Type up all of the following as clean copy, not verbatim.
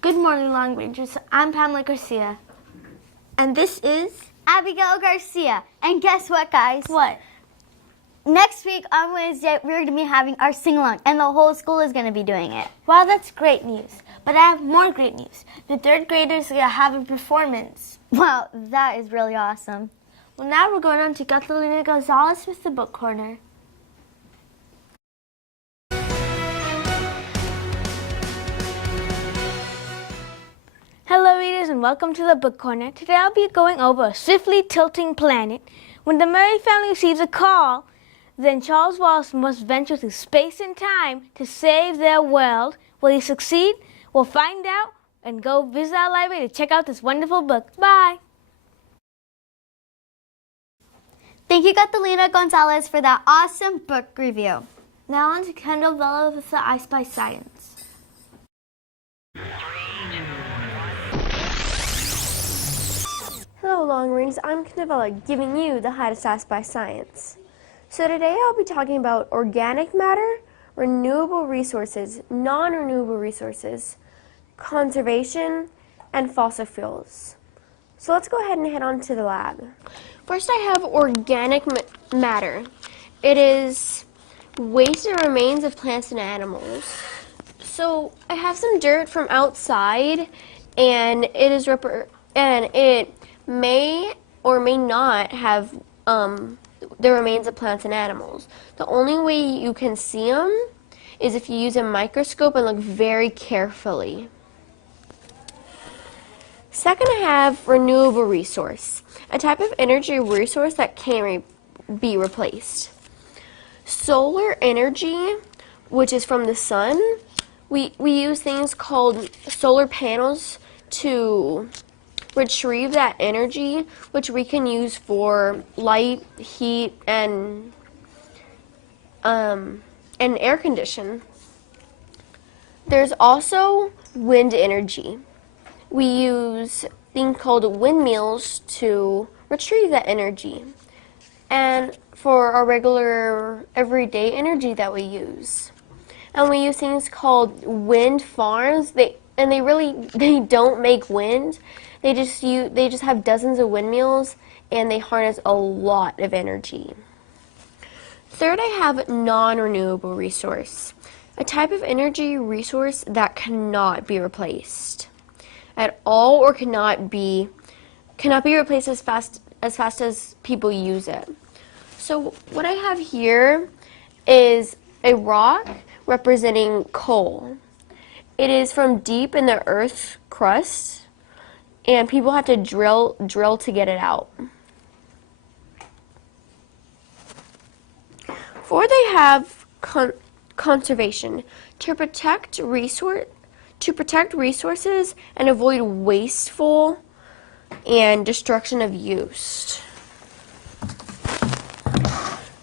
Good morning, Long Rangers. I'm Pamela Garcia. And this is Abigail Garcia. And guess what, guys? What? Next week on Wednesday, we're going to be having our sing-along, and the whole school is going to be doing it. Wow, that's great news. But I have more great news. The third graders are going to have a performance. Wow, that is really awesome. Well, now we're going on to Catalina Gonzalez with the Book Corner. Hello readers and welcome to the Book Corner. Today I'll be going over a swiftly tilting planet. When the Murray family receives a call, then Charles Wallace must venture through space and time to save their world. Will he succeed? We'll find out and go visit our library to check out this wonderful book. Bye! Thank you, Catalina Gonzalez, for that awesome book review. Now on to Kendall Vella with the I Spy Science. Hello, Long Rangers. I'm Knavella, giving you the hottest I Spy Science. So today I'll be talking about organic matter, renewable resources, non-renewable resources, conservation, and fossil fuels. So let's go ahead and head on to the lab. First, I have organic matter. It is waste and remains of plants and animals. So I have some dirt from outside, and it may or may not have the remains of plants and animals. The only way you can see them is if you use a microscope and look very carefully. Second, I have renewable resource, a type of energy resource that can be replaced. Solar energy, which is from the sun, we use things called solar panels to retrieve that energy, which we can use for light, heat, and air condition. There's also wind energy. We use things called windmills to retrieve that energy, and for our regular everyday energy that we use. And we use things called wind farms. They don't make wind. They just have dozens of windmills, and they harness a lot of energy. Third, I have non-renewable resource, a type of energy resource that cannot be replaced at all, or cannot be replaced as fast as people use it. So what I have here is a rock representing coal. It is from deep in the Earth's crust, and people have to drill to get it out. Fourth, they have conservation, to protect resources and avoid wasteful and destruction of use.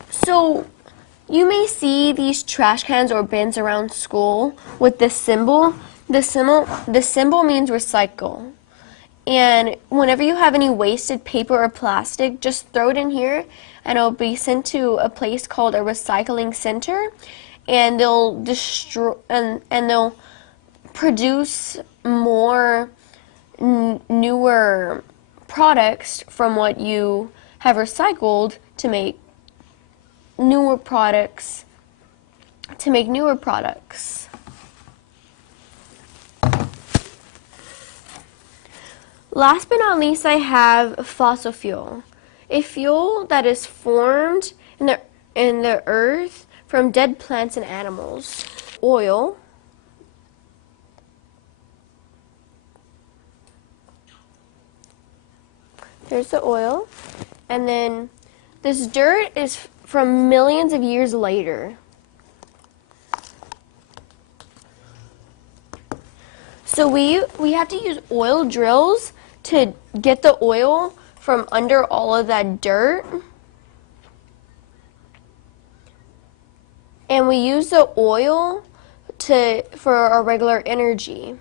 So you may see these trash cans or bins around school with this symbol. The symbol means recycle. And whenever you have any wasted paper or plastic, just throw it in here, and it'll be sent to a place called a recycling center, and they'll they'll produce more newer products from what you have recycled to make newer products. Last but not least, I have fossil fuel, a fuel that is formed in the earth from dead plants and animals. Oil, there's the oil, and then this dirt is from millions of years later. So we have to use oil drills to get the oil from under all of that dirt. And we use the oil for our regular energy.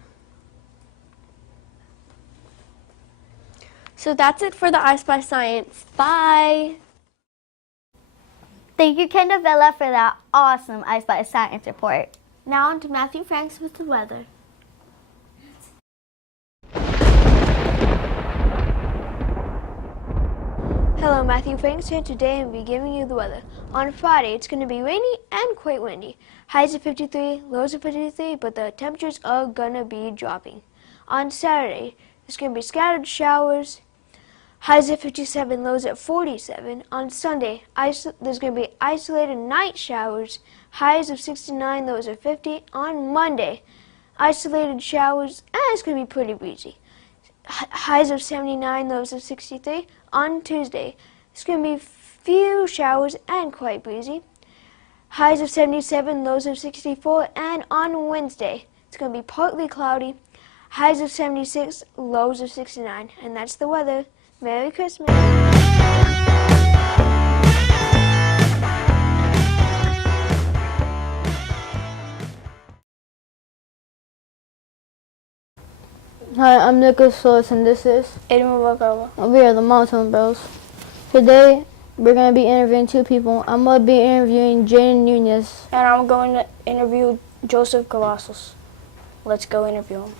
So that's it for the I Spy Science. Bye! Thank you, Kendall Villa, for that awesome I Spy Science report. Now on to Matthew Franks with the weather. Hello, Matthew Franks here. Today I'll be giving you the weather. On Friday, it's going to be rainy and quite windy. Highs of 53, lows of 53, but the temperatures are going to be dropping. On Saturday, there's going to be scattered showers. Highs at 57, lows at 47. On Sunday, there's going to be isolated night showers. Highs of 69, lows of 50. On Monday, isolated showers, and it's going to be pretty breezy. Highs of 79, lows of 63. On Tuesday, it's going to be few showers and quite breezy. Highs of 77, lows of 64. And on Wednesday, it's going to be partly cloudy. Highs of 76, lows of 69. And that's the weather. Merry Christmas. Hi, I'm Nicholas Flores, and this is Aiden Rubalcaba. we are the Monotone Bros. Today, we're going to be interviewing two people. I'm going to be interviewing Jaden Nunez. And I'm going to interview Joseph Cavazos. Let's go interview him.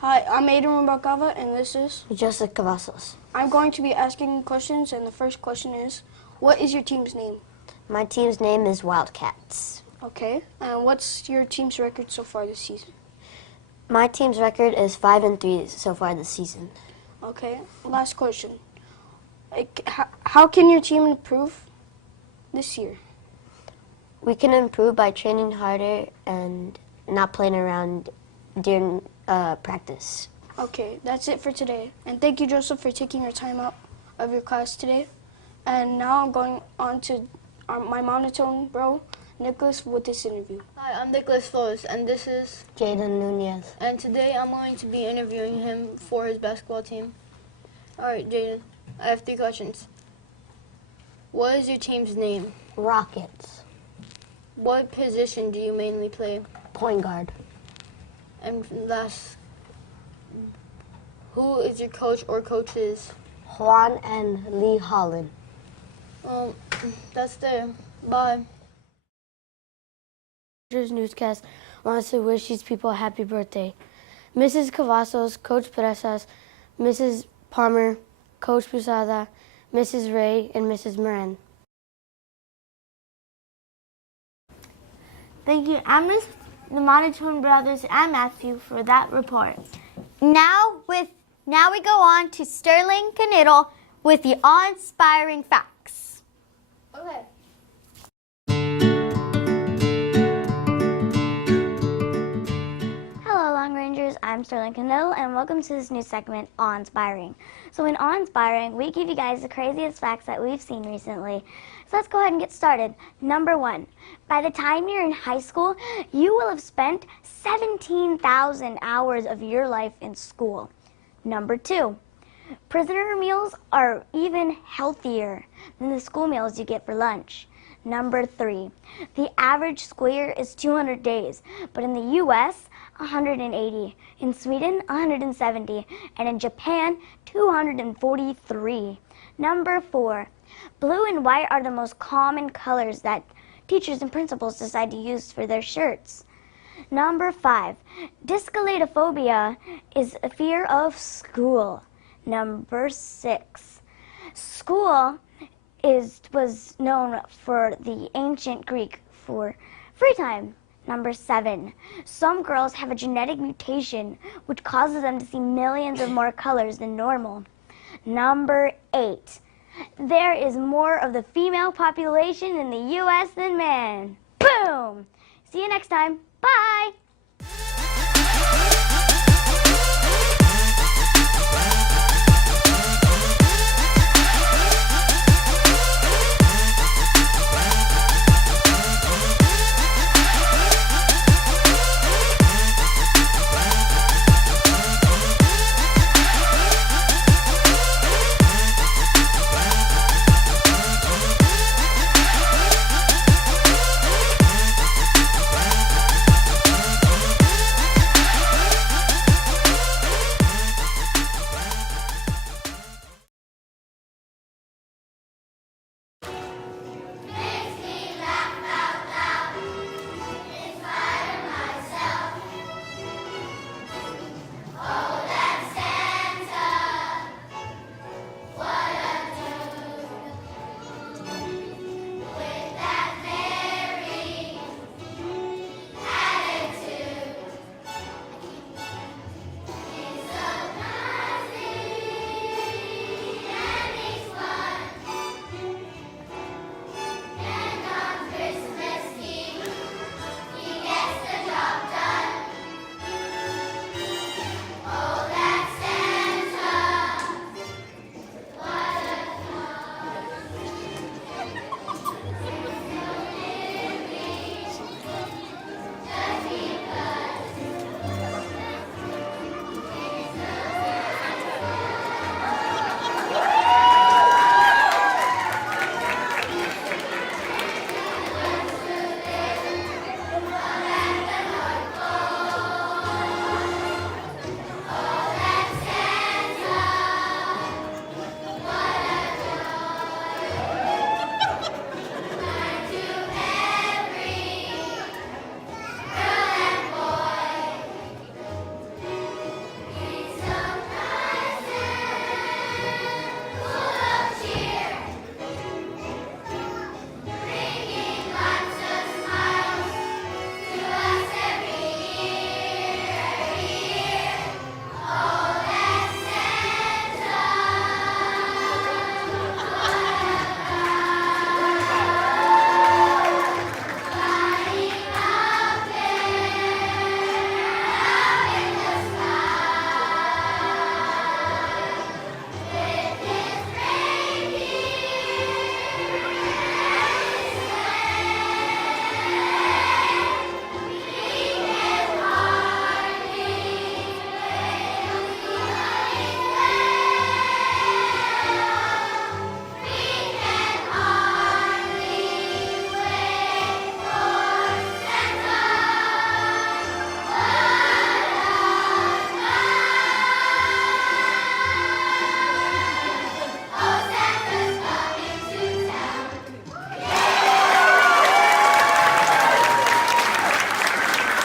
Hi, I'm Aiden Rubalcaba, and this is Joseph Cavazos. I'm going to be asking questions, and the first question is, what is your team's name? My team's name is Wildcats. Okay, and what's your team's record so far this season? My team's record is 5-3 so far this season. Okay, last question. How can your team improve this year? We can improve by training harder and not playing around during practice. Okay, that's it for today. And thank you, Joseph, for taking your time out of your class today. And now I'm going on to my monotone bro, Nicholas, with this interview. Hi, I'm Nicholas Flores, and this is Jaden Nunez. and today I'm going to be interviewing him for his basketball team. All right, Jaden, I have 3 questions. What is your team's name? Rockets. What position do you mainly play? Point guard. And last, who is your coach or coaches? Juan and Lee Holland. That's there. Bye. Newscast wants to wish these people a happy birthday. Mrs. Cavazos, Coach Presas, Mrs. Palmer, Coach Pusada, Mrs. Ray, and Mrs. Moran. Thank you, Amos, the Monotone Brothers, and Matthew for that report. Now we go on to Sterling Kniddle with the awe-inspiring facts. Okay. Hello, Long Rangers. I'm Sterling Kniddle, and welcome to this new segment, Awe-Inspiring. So in Awe-Inspiring, we give you guys the craziest facts that we've seen recently. So let's go ahead and get started. Number 1, by the time you're in high school, you will have spent 17,000 hours of your life in school. Number 2, prisoner meals are even healthier than the school meals you get for lunch. Number 3, the average school year is 200 days, but in the U.S., 180, in Sweden, 170, and in Japan, 243. Number 4, blue and white are the most common colors that teachers and principals decide to use for their shirts. Number 5, discalatophobia is a fear of school. Number 6, school was known for the ancient Greek for free time. Number 7, some girls have a genetic mutation which causes them to see millions of more colors than normal. Number 8, there is more of the female population in the U.S. than men. Boom! See you next time. Bye!